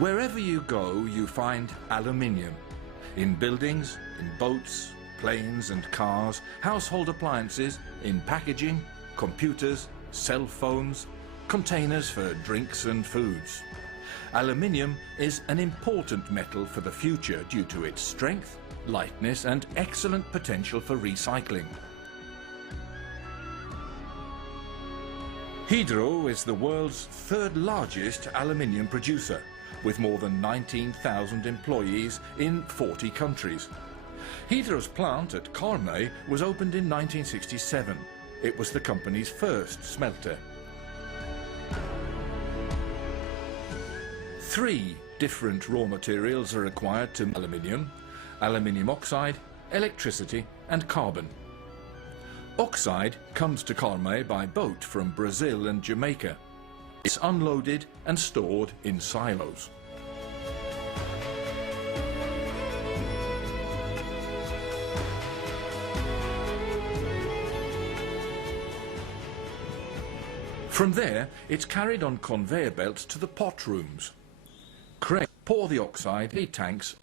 Wherever you go, you find aluminium. In buildings, in boats, planes and cars, household appliances, in packaging, computers, cell phones, containers for drinks and foods. Aluminium is an important metal for the future due to its strength, lightness and excellent potential for recycling. Hydro is the world's third largest aluminium producer, with more than 19,000 employees in 40 countries. Hydro's plant at Karmøy was opened in 1967. It was the company's first smelter. 3 different raw materials are required to aluminium: aluminium oxide, electricity and carbon. Oxide comes to Karmøy by boat from Brazil and Jamaica. It's unloaded and stored in silos. From there, it's carried on conveyor belts to the pot rooms. Cranes pour the oxide in tanks.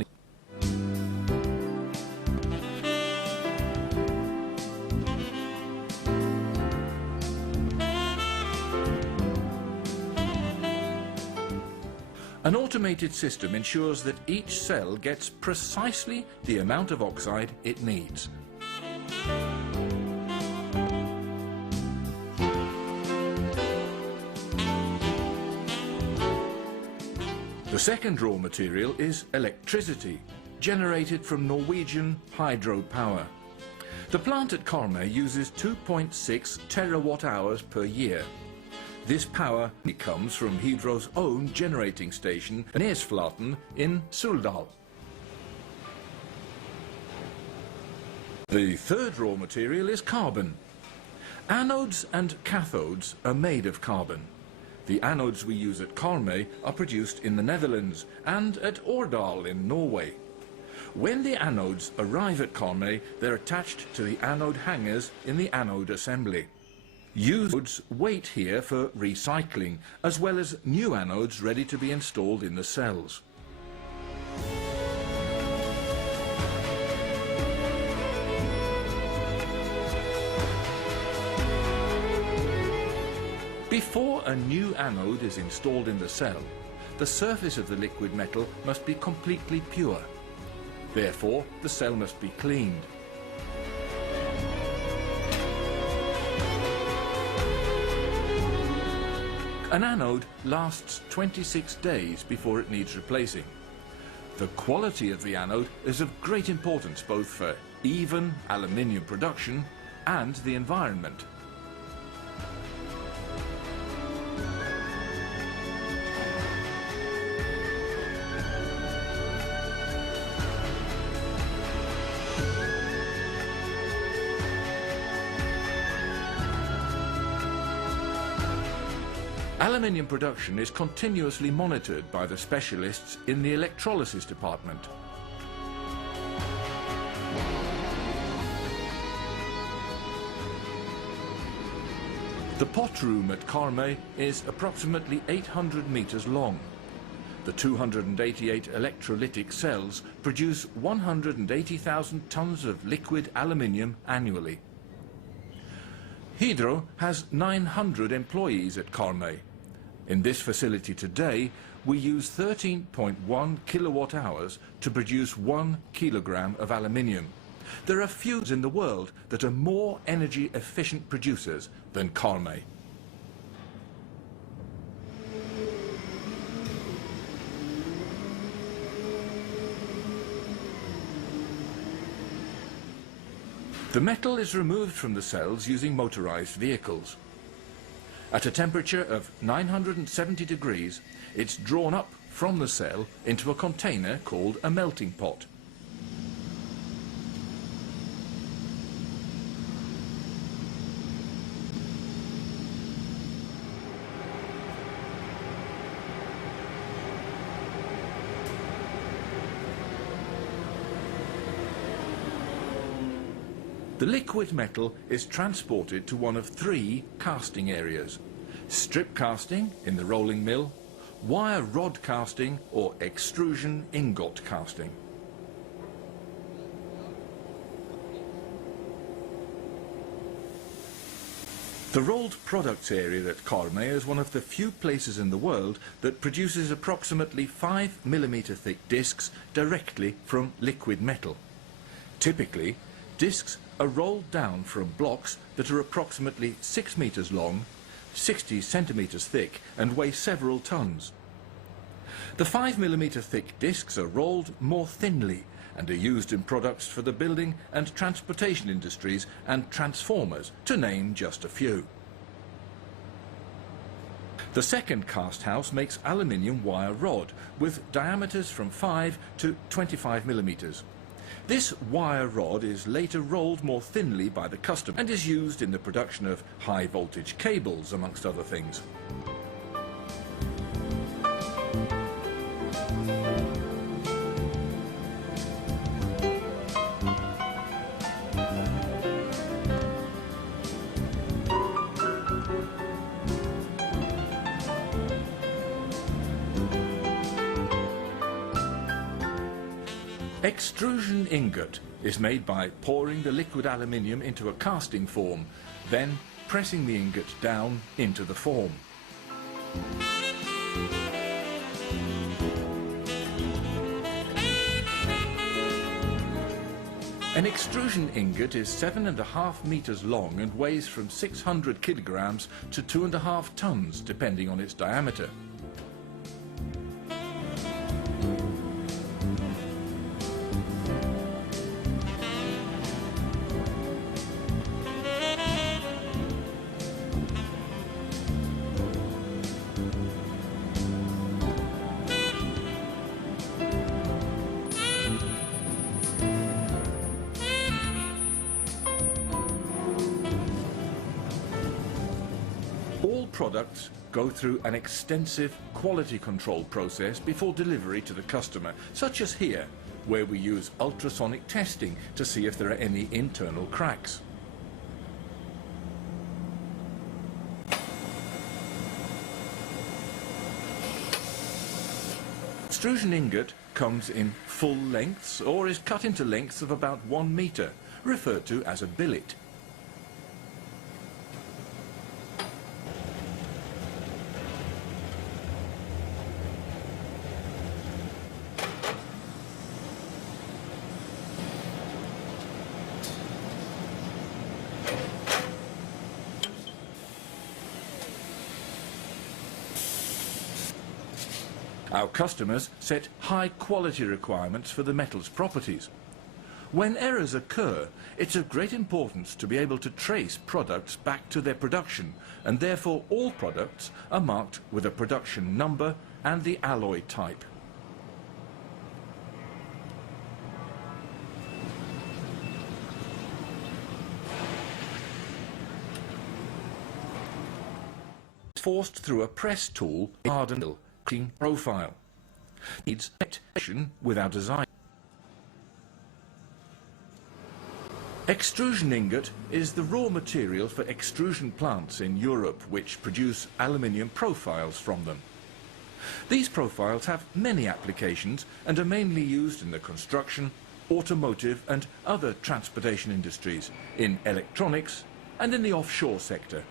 An automated system ensures that each cell gets precisely the amount of oxide it needs. The second raw material is electricity, generated from Norwegian hydro power. The plant at Karmøy uses 2.6 terawatt-hours per year. This power comes from Hydro's own generating station, Nesflaten in Suldal. The third raw material is carbon. Anodes and cathodes are made of carbon. The anodes we use at Karmøy are produced in the Netherlands and at Årdal in Norway. When the anodes arrive at Karmøy, they're attached to the anode hangers in the anode assembly. Used anodes wait here for recycling, as well as new anodes ready to be installed in the cells. Before a new anode is installed in the cell, the surface of the liquid metal must be completely pure. Therefore, the cell must be cleaned. An anode lasts 26 days before it needs replacing. The quality of the anode is of great importance both for even aluminium production and the environment. Aluminium production is continuously monitored by the specialists in the electrolysis department. The pot room at Karmøy is approximately 800 meters long. The 288 electrolytic cells produce 180,000 tons of liquid aluminium annually. Hydro has 900 employees at Karmøy. In this facility today, we use 13.1 kilowatt-hours to produce 1 kilogram of aluminium. There are few in the world that are more energy-efficient producers than Karmøy. The metal is removed from the cells using motorized vehicles. At a temperature of 970 degrees, it's drawn up from the cell into a container called a melting pot. The liquid metal is transported to one of 3 casting areas: strip casting in the rolling mill, wire rod casting or extrusion ingot casting. The rolled products area at Corme is one of the few places in the world that produces approximately 5 mm thick discs directly from liquid metal. Typically, discs are rolled down from blocks that are approximately 6 meters long, 60 centimeters thick and weigh several tons. The 5 mm thick discs are rolled more thinly and are used in products for the building and transportation industries and transformers, to name just a few. The second cast house makes aluminium wire rod with diameters from 5 to 25 millimeters. This wire rod is later rolled more thinly by the customer and is used in the production of high voltage cables, amongst other things. Extrusion ingot is made by pouring the liquid aluminium into a casting form, then pressing the ingot down into the form. An extrusion ingot is 7.5 meters long and weighs from 600 kilograms to 2.5 tons, depending on its diameter. All products go through an extensive quality control process before delivery to the customer, such as here, where we use ultrasonic testing to see if there are any internal cracks. Extrusion ingot comes in full lengths or is cut into lengths of about 1 meter, referred to as a billet. Our customers set high quality requirements for the metal's properties. When errors occur, it's of great importance to be able to trace products back to their production, and therefore all products are marked with a production number and the alloy type. Forced through a press tool, hardened profile. Needs protection without design. Extrusion ingot is the raw material for extrusion plants in Europe which produce aluminium profiles from them. These profiles have many applications and are mainly used in the construction, automotive and other transportation industries, in electronics and in the offshore sector.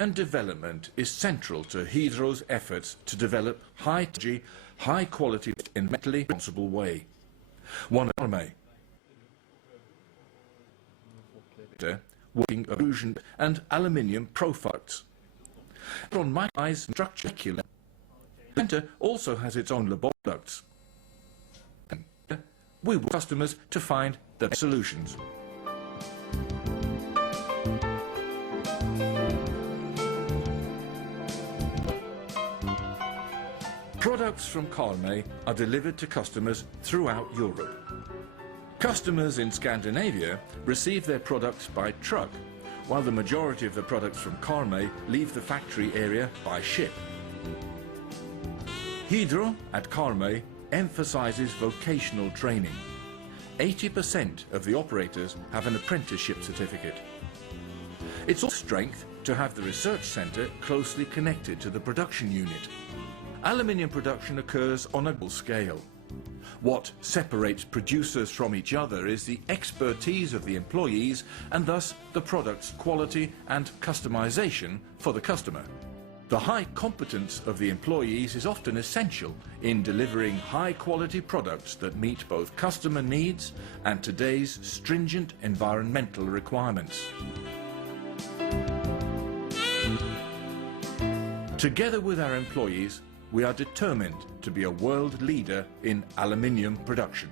And development is central to Hydro's efforts to develop high-technology, high-quality in a mentally responsible way. One Corme, working extrusion and aluminium profiles. On my eyes, structure. The center also has its own laboratories. We want customers to find the solutions. Products from Kalmar are delivered to customers throughout Europe. Customers in Scandinavia receive their products by truck, while the majority of the products from Kalmar leave the factory area by ship. Hydro at Kalmar emphasizes vocational training. 80% of the operators have an apprenticeship certificate. It's also a strength to have the research centre closely connected to the production unit. Aluminium production occurs on a global scale. What separates producers from each other is the expertise of the employees and thus the product's quality and customization for the customer. The high competence of the employees is often essential in delivering high-quality products that meet both customer needs and today's stringent environmental requirements. Together with our employees, we are determined to be a world leader in aluminium production.